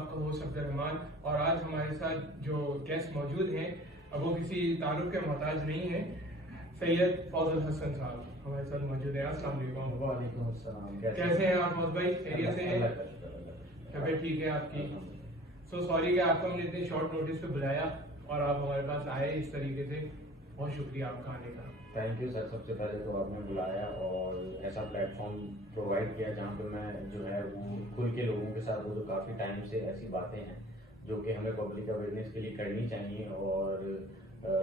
آپ کا ہوسٹ عبدالرحمان، اور آج ہمارے ساتھ جو گیسٹ موجود ہیں اب وہ کسی تعارف کے محتاج نہیں ہیں، سید فوز الحسن صاحب ہمارے ساتھ موجود ہیں. السلام علیکم. وعلیکم السلام. کیسے ہیں آپ فوز بھائی؟ خیریت سے ہیں؟ طبیعت ٹھیک ہے آپ کی؟ سو سوری کہ آپ کو ہم نے اتنے شارٹ نوٹس پہ بلایا اور آپ ہمارے پاس آئے اس طریقے سے. بہت شکریہ آپ کا آنے کا. Thank you sir. سب سے پہلے تو آپ نے بلایا اور ایسا پلیٹ فارم پرووائڈ کیا جہاں پہ میں جو ہے وہ کھل کے لوگوں کے ساتھ وہ جو کافی ٹائم سے ایسی باتیں ہیں جو کہ ہمیں پبلک اویئرنیس کے لیے کرنی چاہیے اور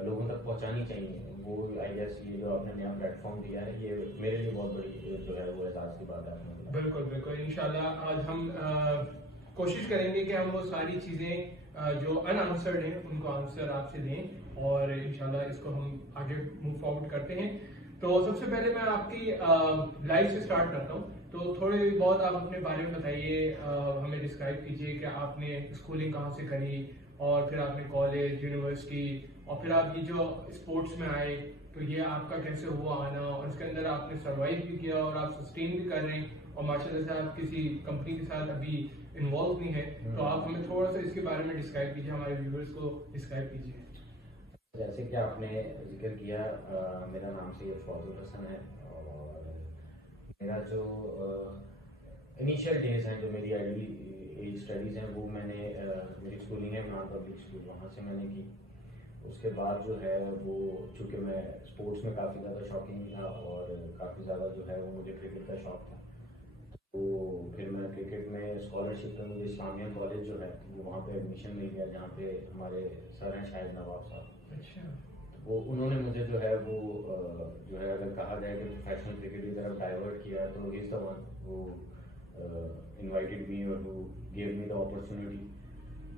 لوگوں تک پہنچانی چاہیے، وہ آئی گیس یہ جو آپ نے نیا پلیٹ فارم دیا ہے یہ میرے لیے بہت بڑی جو ہے وہ احساس کی بات ہے. بالکل بالکل. انشاءاللہ آج ہم کوشش کریں گے کہ ہم وہ ساری چیزیں جو ان آنسرڈ ہیں ان کو آنسر آپ سے دیں اور انشاءاللہ اس کو ہم آگے موو فارورڈ کرتے ہیں. تو سب سے پہلے میں آپ کی لائف سے اسٹارٹ کرتا ہوں. تو تھوڑے بہت آپ اپنے بارے میں بتائیے، ہمیں ڈسکرائب کیجیے کہ آپ نے اسکولنگ کہاں سے کری اور پھر آپ نے کالج، یونیورسٹی اور پھر آپ یہ جو اسپورٹس میں آئے تو یہ آپ کا کیسے ہوا آنا، اور اس کے اندر آپ نے سروائیو بھی کیا اور آپ سسٹین بھی کر رہے ہیں اور ماشاء اللہ سے آپ کسی کمپنی کے ساتھ ابھی انوالو نہیں ہے. تو آپ ہمیں تھوڑا سا اس کے بارے میں ڈسکرائب کیجیے، ہمارے ویورز کو ڈسکرائب کیجیے. جیسے کہ آپ نے ذکر کیا، میرا نام سید فوز الحسن ہے اور میرا جو انیشیل ڈیز ہیں جو میری ارلی ایج اسٹڈیز ہیں وہ میں نے میری اسکولنگ ہے عمران پبلک اسکول، وہاں سے میں نے کی. اس کے بعد جو ہے وہ چونکہ میں اسپورٹس میں کافی زیادہ شوقین تھا اور کافی زیادہ جو ہے وہ مجھے کرکٹ کا شوق تھا، تو پھر میں کرکٹ میں اسکالرشپ میں مجھے اسلامیہ کالج جو ہے وہ وہاں پہ ایڈمیشن مل گیا جہاں پہ ہمارے سر ہیں شاہد نواب صاحب. اچھا. وہ انہوں نے مجھے جو ہے وہ جو ہے اگر کہا جائے کہ پروفیشنل کرکٹ کی طرف ڈائیورٹ کیا ہے تو ہی ون وہ انوائٹیڈ می اور وہ گیو می دا اپرچونیٹی.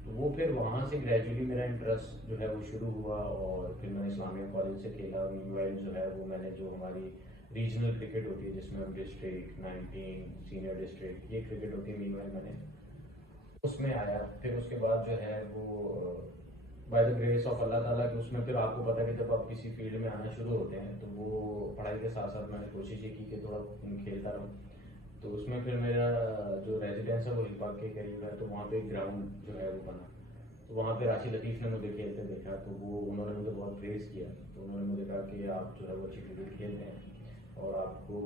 تو وہ پھر وہاں سے گریجولی میرا انٹرسٹ جو ہے وہ شروع ہوا اور پھر میں نے اسلامیہ کالج سے کھیلا. میوائل جو ہے وہ میں نے جو ہماری ریجنل کرکٹ ہوتی ہے جس میں ہم ڈسٹرکٹ 19 سینئر ڈسٹرکٹ یہ کرکٹ ہوتی ہے، میوائل میں نے اس میں آیا. پھر اس کے بعد جو ہے وہ بائی دا گریس آف اللہ تعالیٰ کہ اس میں پھر آپ کو پتا کہ جب آپ کسی فیلڈ میں آنا شروع ہوتے ہیں تو وہ پڑھائی کے ساتھ ساتھ میں نے کوشش یہ کی کہ تھوڑا کھیلتا رہوں. تو اس میں پھر میرا جو ریزیڈینس ہے وہ ہل پارک کے قریب ہے، تو وہاں پہ ایک گراؤنڈ جو ہے وہ بنا. تو وہاں پہ راشد لطیف نے مجھے کھیلتے دیکھا تو وہ انہوں نے مجھے بہت پریز کیا. تو انہوں نے مجھے کہا کہ آپ جو ہے وہ اچھی کرکٹ کھیلتے ہیں اور آپ کو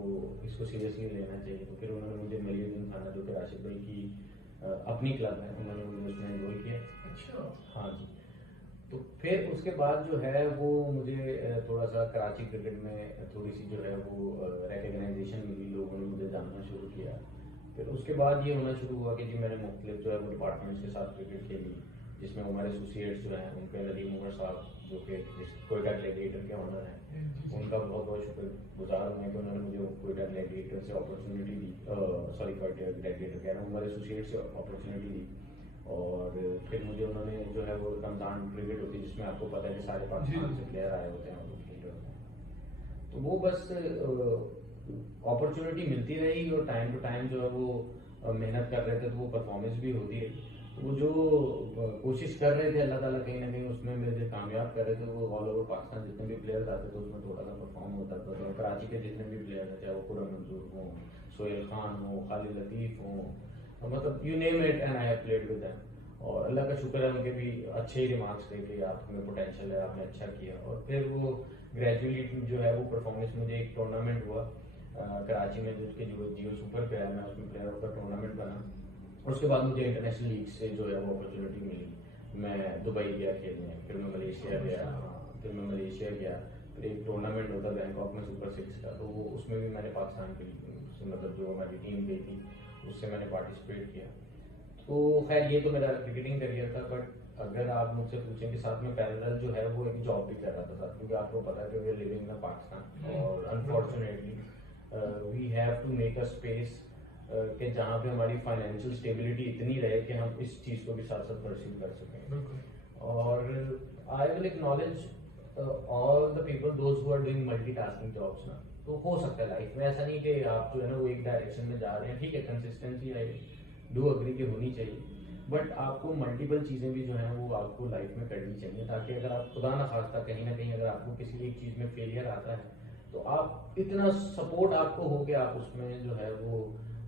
اس کو سیریسلی لینا چاہیے. تو پھر انہوں نے مجھے ملی الدین خانہ جو کہ راشد بھائی کی اپنی کلب ہے، انہوں نے مجھے اس میں انرول کیا. اچھا. ہاں جی. تو پھر اس کے بعد جو ہے وہ مجھے تھوڑا سا کراچی کرکٹ میں تھوڑی سی جو ہے وہ ریکگنائزیشن ملی، لوگوں نے مجھے جاننا شروع کیا. پھر اس کے بعد یہ ہونا شروع ہوا کہ جی میں نے مختلف جو ہے وہ ڈپارٹمنٹس کے ساتھ کرکٹ کھیلی جس میں ہمارے ایسوسیٹس جو ہیں ان پہ ندیم عمر صاحب جو کہ کوئٹہ گلیڈیٹر کے آنر ہیں ان کا بہت بہت شکر گزار ہوں کہ انہوں نے مجھے کوئٹہ گلیڈیٹر سے اپرچونیٹی دی، سوری کوئٹہ گلیڈیٹر کہہ رہا ہوں، ہمارے ایسوسیٹ سے اپرچونیٹی دی. اور پھر مجھے انہوں نے جو ہے وہ رمضان کرکٹ ہوتی ہے جس میں آپ کو پتہ ہے کہ سارے پاکستان سے پلیئر آئے ہوتے ہیں اور وہ کھیل رہے ہوتے ہیں. تو وہ بس اپرچونیٹی ملتی رہی اور ٹائم ٹو ٹائم جو ہے وہ محنت کر رہے تھے تو وہ پرفارمنس بھی ہوتی ہے. وہ جو کوشش کر رہے تھے اللہ تعالیٰ کہیں نہ کہیں اس میں میرے کامیاب کر رہے تھے. وہ آل اوور پاکستان جتنے بھی پلیئرز آتے تھے اس میں تھوڑا سا پرفارم ہوتا تھا. تو کراچی کے جتنے بھی پلیئر ہیں چاہے وہ خرم منظور ہوں، سہیل خان ہوں، خالد لطیف ہوں، مطلب you name it and I have played with them. اور اللہ کا شکر ہے ان کے بھی اچھے ہی ریمارکس تھے کہ آپ میں پوٹینشیل ہے، آپ نے اچھا کیا. اور پھر وہ گریجولی جو ہے وہ پرفارمنس مجھے ایک ٹورنامنٹ ہوا کراچی میں جو کہ جیو سپر پہ آیا، میں اس میں پلیئر آف دا ٹورنامنٹ بنا. اس کے بعد مجھے انٹرنیشنل لیگ سے جو ہے وہ اپرچونیٹی ملی. میں دبئی گیا کھیلنے، پھر میں ملیشیا گیا، پھر ایک ٹورنامنٹ ہوتا بینکاک میں سپر 6 کا، تو وہ اس میں بھی میں نے پاکستان کی مطلب جو ہماری ٹیم گئی تھی اس سے میں نے پارٹیسپیٹ کیا. تو خیر یہ تو میرا کرکٹنگ کریئر تھا. بٹ اگر آپ مجھ سے پوچھیں کہ ساتھ میں پیرالل جو ہے وہ ایک جاب بھی کر رہا تھا کیونکہ آپ کو پتا ہے کہ we are living in Pakistan اور unfortunately we have to make a space کہ جہاں پہ ہماری فائنینشیل اسٹیبلٹی اتنی رہے کہ ہم اس چیز کو بھی ساتھ ساتھ پرسیو کر سکیں. اور I will acknowledge all the people those who are doing multi tasking jobs نا. تو ہو سکتا ہے لائف میں ایسا نہیں کہ آپ جو ہے نا وہ ایک ڈائریکشن میں جا رہے ہیں. ٹھیک ہے کنسسٹنسی آئی ڈو اگری کہ ہونی چاہیے، بٹ آپ کو ملٹیپل چیزیں بھی جو ہیں وہ آپ کو لائف میں کرنی چاہیے تاکہ اگر آپ خدا نہ خواستہ کہیں نہ کہیں اگر آپ کو کسی ایک چیز میں فیلئر آتا ہے تو آپ اتنا سپورٹ آپ کو ہو کہ آپ اس میں جو ہے وہ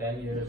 10 years